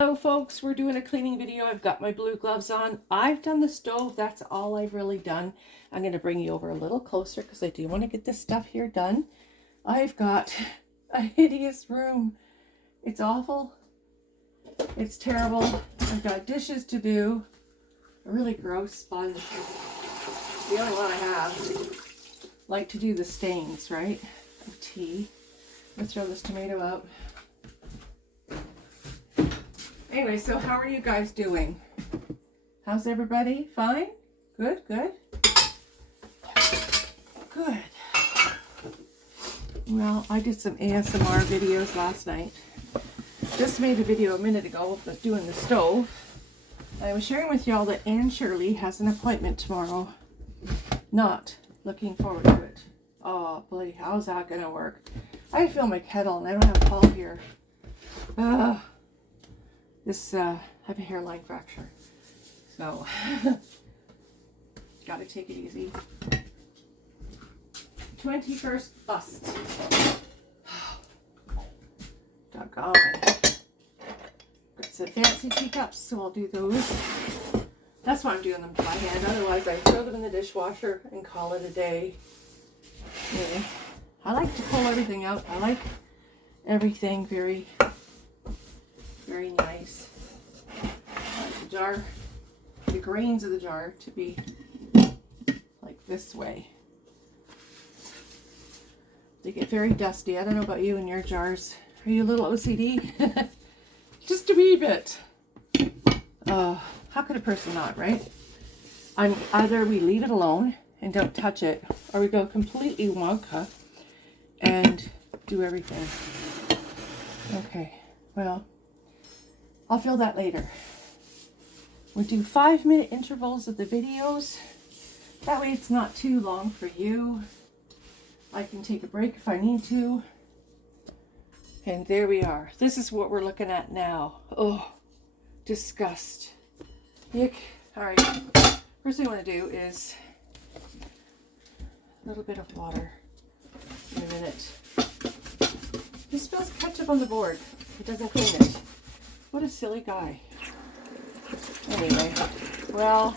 Hello folks, we're doing a cleaning video. I've got my blue gloves on. I've done the stove. That's all I've really done. I'm going to bring you over a little closer because I do want to get this stuff here done. I've got a hideous room. It's awful. It's terrible. I've got dishes to do. A really gross sponge. The only one I have. Like to do the stains, right? Of tea. I'm going to throw this tomato out. Anyway, so how are you guys doing? How's everybody? Fine? Good, good. Good. Well, I did some ASMR videos last night. Just made a video a minute ago of doing the stove. I was sharing with y'all that Anne Shirley has an appointment tomorrow. Not looking forward to it. Oh, bloody, how's that gonna work? I fill my kettle and I don't have Paul here. I have a hairline fracture, so gotta take it easy. 21st bust. Doggone. Got some fancy teacups, so I'll do those. That's why I'm doing them by hand. Otherwise, I throw them in the dishwasher and call it a day. Anyway, I like to pull everything out. I like everything very, very nice. The jar, the grains of the jar to be like this way. They get very dusty. I don't know about you and your jars. Are you a little OCD? Just a wee bit. How could a person not, right? Either we leave it alone and don't touch it, or we go completely wonka and do everything. Okay, well, I'll fill that later. We'll do 5-minute intervals of the videos. That way it's not too long for you. I can take a break if I need to. And there we are. This is what we're looking at now. Oh, disgust. Yuck. All right. First thing I want to do is a little bit of water in a minute. He spills ketchup on the board. He doesn't clean it. What a silly guy. Anyway, well,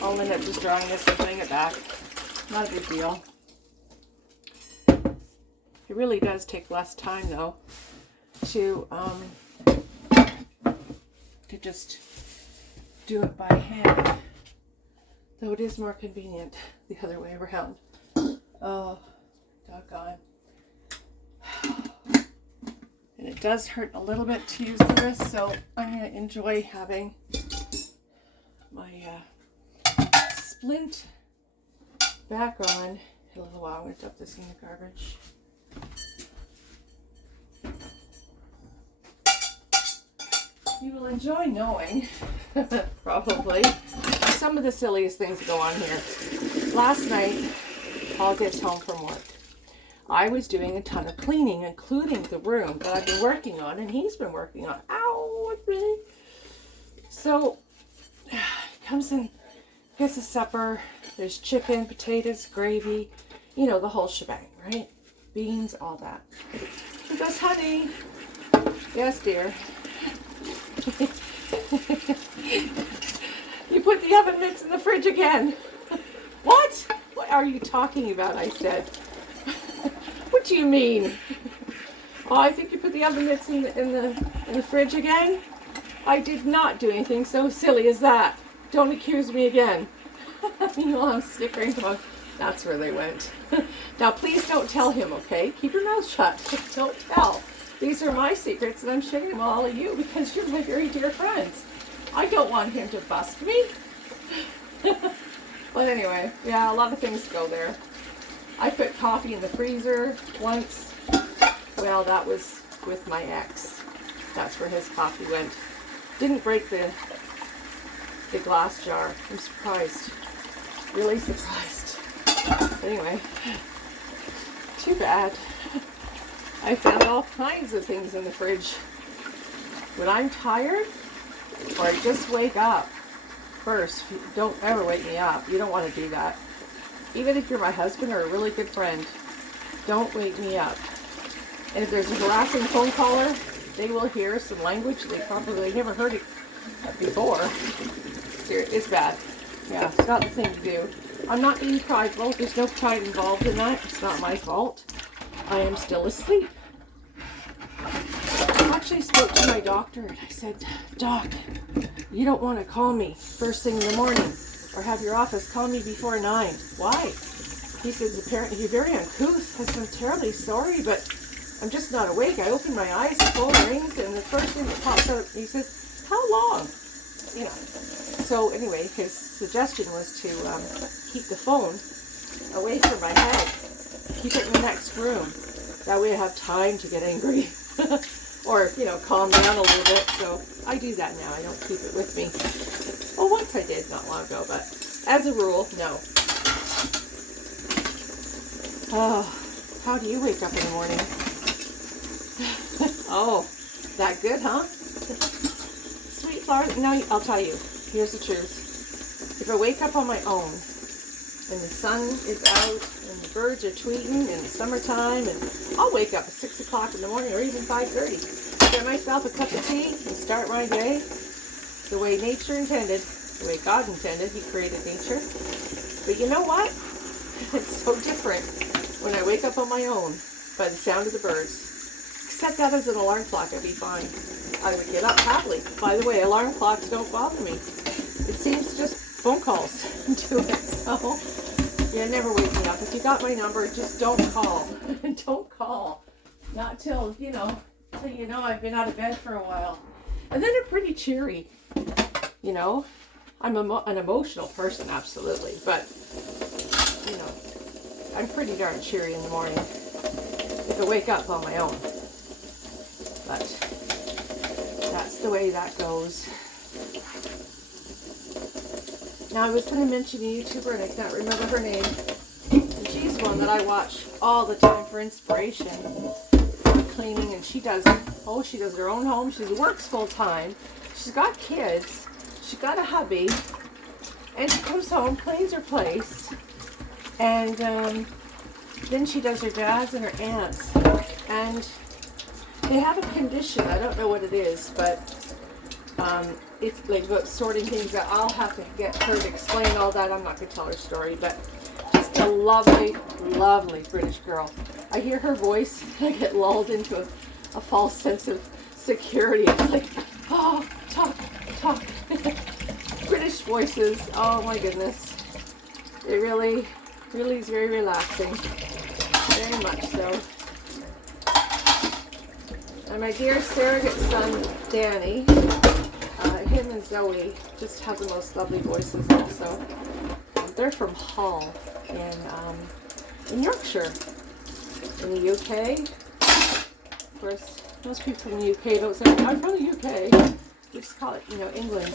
I'll end up just drawing this and putting it back. Not a big deal. It really does take less time, though, to just do it by hand. Though it is more convenient the other way around. Oh, doggone. And it does hurt a little bit to use this, so I'm going to enjoy having my splint back on in a little while. I'm going to dump this in the garbage. You will enjoy knowing, probably, some of the silliest things that go on here. Last night, Paul gets home from work. I was doing a ton of cleaning, including the room that I've been working on, and he's been working on. Ow, really? So, he comes in, gets his supper. There's chicken, potatoes, gravy, you know, the whole shebang, right? Beans, all that. He goes, honey. Yes, dear. You put the oven mitts in the fridge again. What? What are you talking about? I said. What do you mean? Oh, I think you put the oven mitts in the fridge again. I did not do anything so silly as that. Don't accuse me again. Meanwhile, I'm snickering about. That's where they went. Now, please don't tell him, okay? Keep your mouth shut. Don't tell. These are my secrets, and I'm sharing them with all of you because you're my very dear friends. I don't want him to bust me. But anyway, yeah, a lot of things go there. I put coffee in the freezer once. Well, that was with my ex. That's where his coffee went. Didn't break the glass jar. I'm surprised. Really surprised. Anyway, too bad. I found all kinds of things in the fridge. When I'm tired, or I just wake up, first, don't ever wake me up. You don't want to do that. Even if you're my husband or a really good friend, don't wake me up. And if there's a harassing phone caller, they will hear some language they probably never heard it before. It's bad. Yeah, it's not the thing to do. I'm not being prideful. There's no pride involved in that. It's not my fault. I am still asleep. I actually spoke to my doctor and I said, Doc, you don't want to call me first thing in the morning or have your office call me before 9. Why? He says, apparently you're very uncouth. I said, I'm terribly sorry, but I'm just not awake. I open my eyes, the phone rings, and the first thing that pops out, he says, how long? You know. So anyway, his suggestion was to keep the phone away from my head. Keep it in the next room. That way I have time to get angry. Or, you know, calm down a little bit. So I do that now. I don't keep it with me. Well, once I did not long ago, but as a rule, no. Oh, how do you wake up in the morning? Oh, that good, huh? Sweet flower. Now, I'll tell you. Here's the truth. If I wake up on my own, and the sun is out, and the birds are tweeting, and it's summertime, and I'll wake up at 6 o'clock in the morning, or even 5:30. Get myself a cup of tea, and start my day the way nature intended, the way God intended. He created nature. But you know what? It's so different when I wake up on my own by the sound of the birds. Set that as an alarm clock, I'd be fine. I would get up happily. By the way, alarm clocks don't bother me. It seems just phone calls do it. So, yeah, never wake me up. If you got my number, just don't call. Don't call. Not till, you know I've been out of bed for a while. And then I'm pretty cheery. You know, I'm an emotional person, absolutely. But, you know, I'm pretty darn cheery in the morning if I wake up on my own. But that's the way that goes. Now, I was going to mention a YouTuber, and I can't remember her name. And she's one that I watch all the time for inspiration. Cleaning, and she does her own home. She works full time. She's got kids. She's got a hubby. And she comes home, cleans her place. And then she does her dad's and her aunt's. And they have a condition. I don't know what it is, but it's like about sorting things out. I'll have to get her to explain all that. I'm not going to tell her story, but just a lovely, lovely British girl. I hear her voice, and I get lulled into a false sense of security. It's like, oh, talk. British voices, oh my goodness. It really is very relaxing. Very much so. And my dear surrogate son, Danny, him and Zoe just have the most lovely voices also. They're from Hull in Yorkshire, in the UK. Of course, most people from the UK don't say, I'm from the UK. We just call it, England.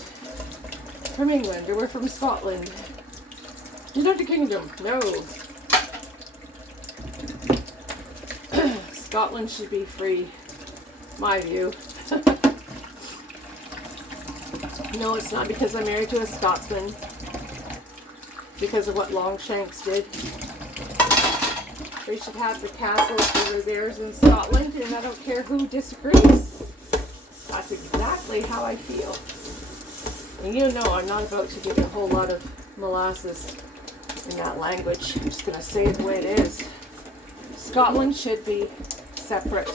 From England, or we're from Scotland. United Kingdom, no. Scotland should be free, my view. No, it's not because I'm married to a Scotsman. Because of what Longshanks did. They should have the castles that are theirs in Scotland, and I don't care who disagrees. That's exactly how I feel. And I'm not about to give you a whole lot of molasses in that language. I'm just going to say it the way it is. Scotland should be separate.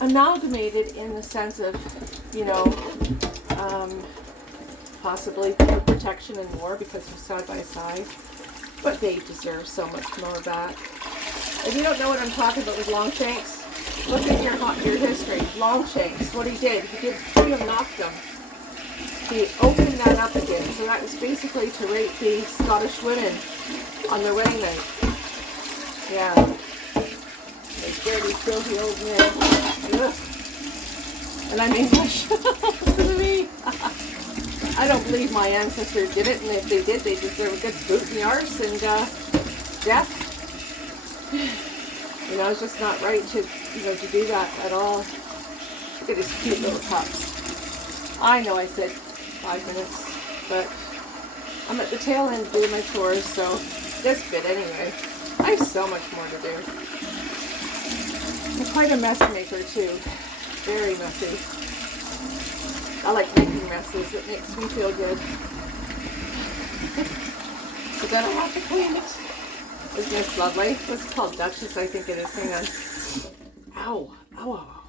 Amalgamated in the sense of, possibly for protection and more because they're side by side. But they deserve so much more back. If you don't know what I'm talking about with Longshanks, look at your history. Longshanks, what he did knocked them. He opened that up again. So that was basically to rape the Scottish women on their wedding night. Yeah. They dirty, filthy old men. Ugh. And I'm English. Listen to me. I don't believe my ancestors did it, and if they did, they deserve a good boot in the arse and death. It's just not right to do that at all. Look at his cute little pups. I know I said 5 minutes, but I'm at the tail end doing my chores, so this bit anyway. I have so much more to do. quite a mess maker too. Very messy. I like making messes. It makes me feel good. But then I have to clean it. Isn't this lovely? This is called Duchess, I think it is. Hang on. Ow. Ow, ow.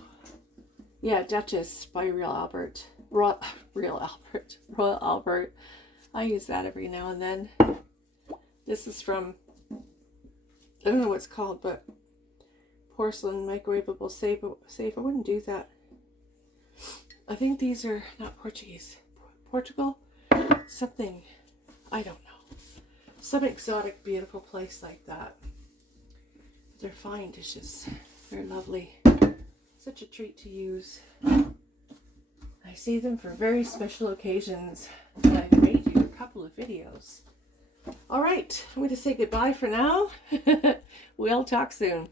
Yeah, Duchess by Royal Albert. Royal Albert. I use that every now and then. This is from, I don't know what it's called, but porcelain microwavable safe. I wouldn't do that. I think these are not Portuguese. Portugal? Something. I don't know. Some exotic, beautiful place like that. They're fine dishes. They're lovely. Such a treat to use. I see them for very special occasions. And I've made you a couple of videos. All right, I'm going to say goodbye for now. We'll talk soon.